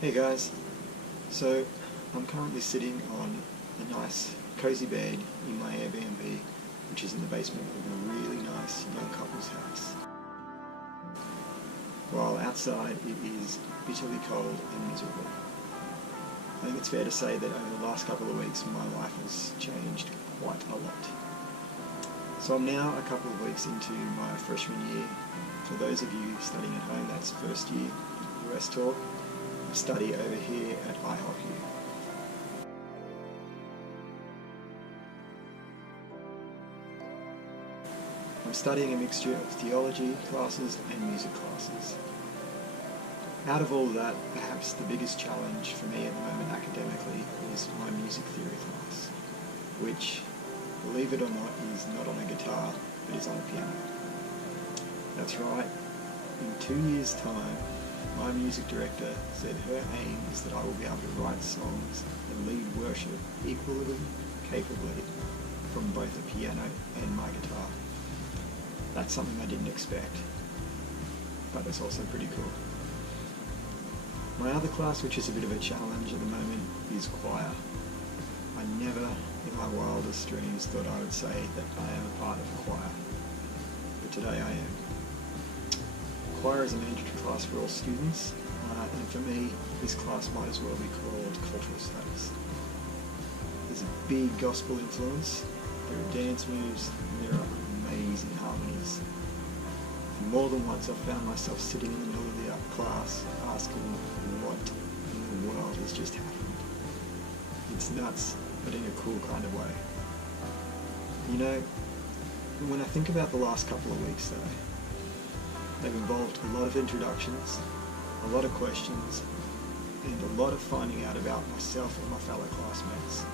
Hey guys, so I'm currently sitting on a nice cozy bed in my Airbnb, which is in the basement of a really nice young couple's house. While outside it is bitterly cold and miserable. I think it's fair to say that over the last couple of weeks my life has changed quite a lot. So I'm now a couple of weeks into my freshman year. For those of you studying at home, that's first year US talk. I study over here at IHOPU. I'm studying a mixture of theology classes and music classes. Out of all that, perhaps the biggest challenge for me at the moment academically is my music theory class, which, believe it or not, is not on a guitar, but is on a piano. That's right, in 2 years' time, my music director said her aim is that I will be able to write songs and lead worship equally capably from both the piano and my guitar. That's something I didn't expect, but it's also pretty cool. My other class, which is a bit of a challenge at the moment, is choir. I never in my wildest dreams thought I would say that I am a part of a choir, but today I am. Choir is a mandatory class for all students, and for me, this class might as well be called Cultural Studies. There's a big gospel influence, there are dance moves, and there are amazing harmonies. And more than once I've found myself sitting in the middle of the class asking what in the world has just happened. It's nuts, but in a cool kind of way. You know, when I think about the last couple of weeks though, they've involved a lot of introductions, a lot of questions, and a lot of finding out about myself and my fellow classmates.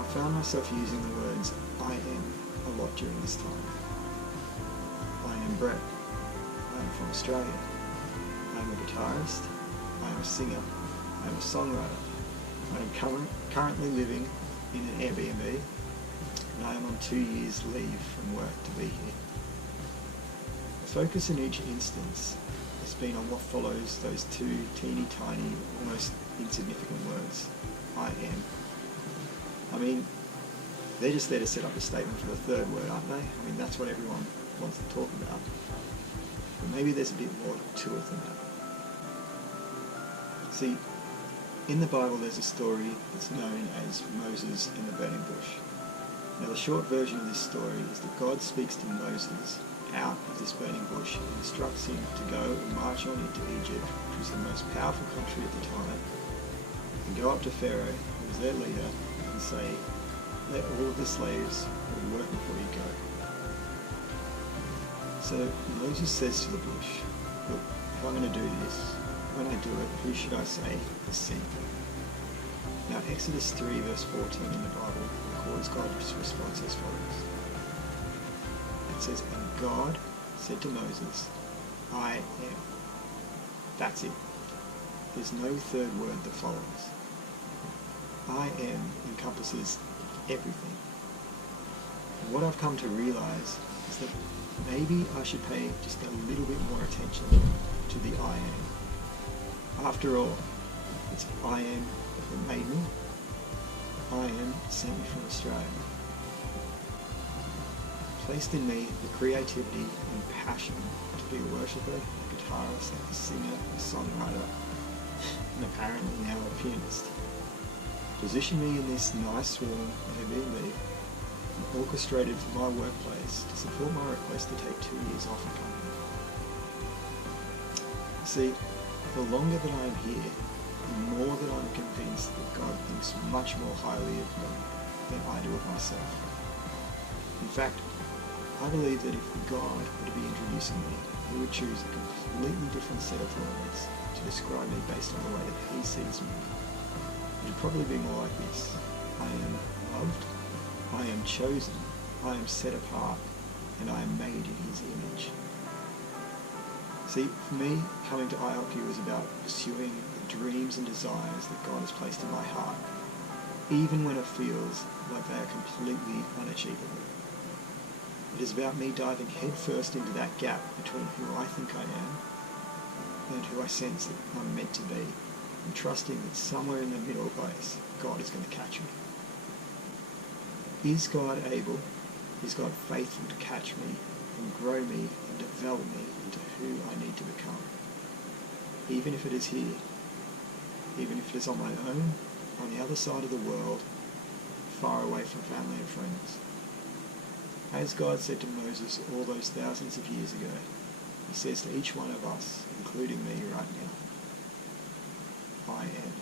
I found myself using the words I am a lot during this time. I am Brett. I am from Australia. I am a guitarist. I am a singer. I am a songwriter. I am currently living in an Airbnb, and I am on 2 years leave from work to be here. The focus in each instance has been on what follows those two teeny tiny, almost insignificant words, I am. I mean, they're just there to set up a statement for the third word, aren't they? I mean, that's what everyone wants to talk about. But maybe there's a bit more to it than that. See, in the Bible there's a story that's known as Moses and the burning bush. Now the short version of this story is that God speaks to Moses out of this burning bush and instructs him to go and march on into Egypt, which was the most powerful country at the time, and go up to Pharaoh, who was their leader, and say, let all of the slaves who are working for you go. So Moses says to the bush, look, if I'm going to do this, when I do it, who should I say is sent? Now Exodus 3 verse 14 in the Bible records God's response as follows. It says, and God said to Moses, I am. That's it. There's no third word that follows. I am encompasses everything. And what I've come to realize is that maybe I should pay just a little bit more attention to the I am. After all, it's I am that made me. I am sent me from Australia. Placed in me the creativity and passion to be a worshipper, a guitarist, a singer, a songwriter, and apparently now a pianist. Position me in this nice warm Airbnb and orchestrated for my workplace to support my request to take 2 years off and come here. See, the longer that I'm here, the more that I'm convinced that God thinks much more highly of me than I do of myself. In fact, I believe that if God were to be introducing me, he would choose a completely different set of words to describe me based on the way that he sees me. It would probably be more like this. I am loved, I am chosen, I am set apart, and I am made in his image. See, for me, coming to IHOPU is about pursuing the dreams and desires that God has placed in my heart, even when it feels like they are completely unachievable. It is about me diving headfirst into that gap between who I think I am and who I sense that I'm meant to be, and trusting that somewhere in the middle place, God is going to catch me. Is God able? Is God faithful to catch me and grow me and develop me into who I need to become? Even if it is here, even if it is on my own, on the other side of the world, far away from family and friends. As God said to Moses all those thousands of years ago, he says to each one of us, including me right now, I am.